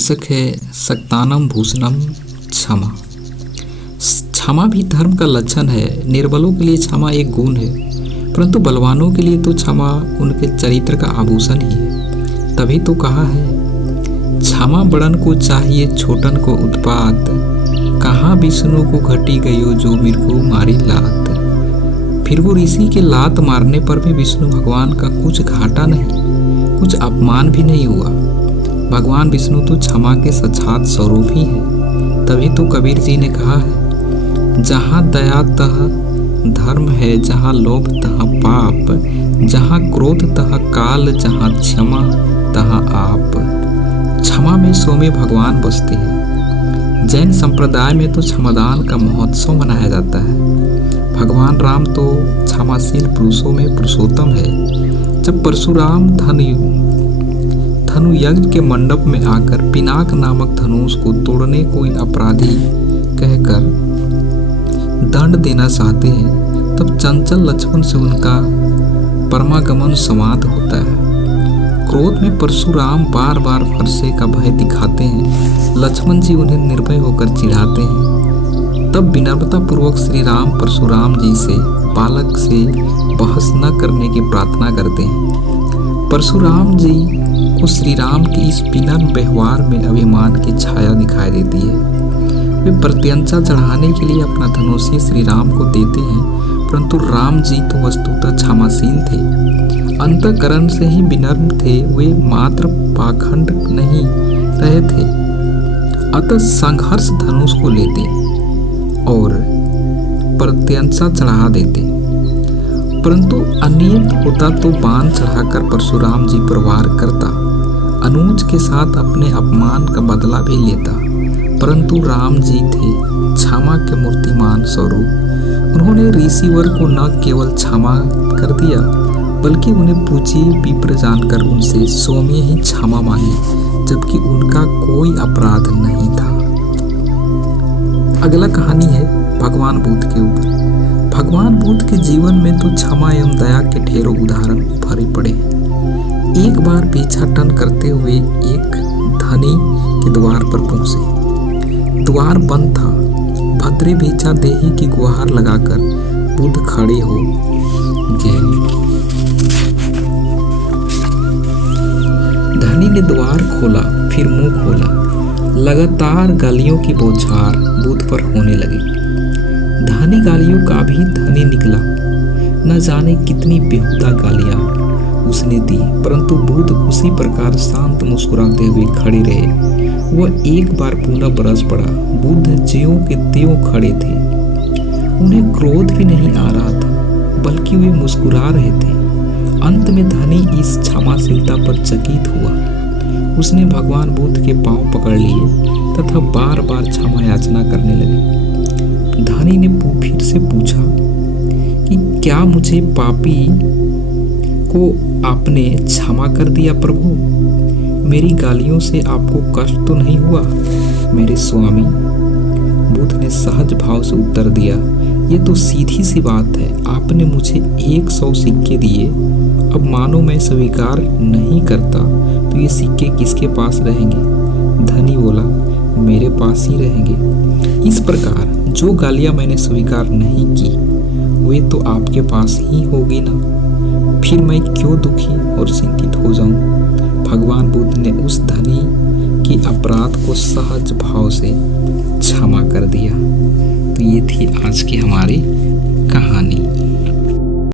शीर्षक है सक्तानम भूषणम क्षमा। क्षमा भी धर्म का लक्षण है। निर्बलों के लिए क्षमा एक गुण है, परंतु बलवानों के लिए तो क्षमा उनके चरित्र का आभूषण ही है। तभी तो कहा है, क्षमा बड़न को चाहिए छोटन को उत्पात, कहाँ विष्णु को घटी गयो जो मृगो मारी लात। फिर वो ऋषि के लात मारने पर भी विष्णु भगवान का कुछ घाटा नहीं, कुछ अपमान भी नहीं हुआ। भगवान विष्णु तो क्षमा के साक्षात स्वरूप ही है। तभी तो कबीर जी ने कहा है, जहाँ दया तह धर्म है, जहाँ लोभ तह पाप, जहाँ क्रोध तह काल, जहाँ क्षमा तहाँ आप। क्षमा में स्वयं भगवान बसते हैं। जैन संप्रदाय में तो क्षमादान का महोत्सव मनाया जाता है। भगवान राम तो क्षमाशील पुरुषों में पुरुषोत्तम है। जब परशुराम धनु यज्ञ के मंडप में आकर पिनाक नामक धनुष को तोड़ने कोई अपराधी कहकर दंड देना चाहते हैं, तब चंचल लक्ष्मण से उनका परमागमन संवाद होता है। क्रोध में परशुराम बार बार फरसे का भय दिखाते हैं। लक्ष्मण जी उन्हें निर्भय होकर चिढ़ाते हैं। तब विनम्रता पूर्वक श्री राम परशुराम जी से बालक से बहस न करने की प्रार्थना करते हैं। परशुराम जी को श्री राम के इस विनम्र व्यवहार में अभिमान की छाया दिखाई देती है। वे प्रत्यंचा चढ़ाने के लिए अपना धनुष श्री राम को देते हैं, परंतु राम जी तो वस्तुतः क्षमाशील थे, अंतःकरण से ही विनम्र थे। वे मात्र पाखंड नहीं रहे थे। अतः संघर्ष धनुष को लेते और प्रत्यंचा चढ़ा देते, परंतु अनियत होता तो बाण चढ़ाकर परशुराम जी पर वार करता, अनुज के साथ अपने अपमान का बदला भी लेता। परंतु राम जी थे क्षमा के मूर्तिमान स्वरूप। उन्होंने ऋषिवर को न केवल क्षमा कर दिया, बल्कि उन्हें पूज्य विप्र जानकर उनसे सौम्य ही क्षमा मांगी, जबकि उनका कोई अपराध नहीं था। अगला कहानी है भगवान बुद्ध के ऊपर। भगवान बुद्ध के जीवन में तो क्षमा एवं दया के ढेरों उदाहरण भरे पड़े हैं। एक बार भिक्षाटन करते हुए एक धनी के द्वार पर पहुंचे। द्वार बंद था। भद्रे भिक्षा देही की गुहार लगाकर बुद्ध खड़े हो गए। धनी ने द्वार खोला, फिर मुंह खोला। लगातार गालियों की बौछार बुद्ध पर होने लगी। धनी गालियों का भी धनी निकला। न जाने कितनी बेहुदा गालियां उसने दी, परंतु बुद्ध उसी प्रकार शांत मुस्कुराते हुए खड़े रहे। वह एक बार पुनः बरस पड़ा। बुद्ध ज्यों के त्यों खड़े थे। उन्हें क्रोध भी नहीं आ रहा था, बल्कि वे मुस्कुरा रहे थे। अंत में धनी इस क्षमाशीलता पर चकित हुआ। उसने भगवान बुद्ध के पांव पकड़ लिए तथा बार बार क्षमा याचना करने लगे। धनी ने फिर से पूछा कि क्या मुझे पापी को आपने क्षमा कर दिया प्रभु? मेरी गालियों से आपको कष्ट तो नहीं हुआ मेरे स्वामी? बुद्ध ने सहज भाव से उत्तर दिया, ये तो सीधी सी बात है। आपने मुझे 100 सिक्के दिए, अब मानो मैं स्वीकार नहीं करता तो ये सिक्के किसके पास रहेंगे? धनी बोला, मेरे पास ही रहेंगे। इस प्रकार जो गालियां मैंने स्वीकार नहीं की वे तो आपके पास ही होगी ना, फिर मैं क्यों दुखी और चिंतित हो जाऊं? भगवान बुद्ध ने उस धनी की अपराध को सहज भाव से क्षमा कर दिया। तो ये थी आज की हमारी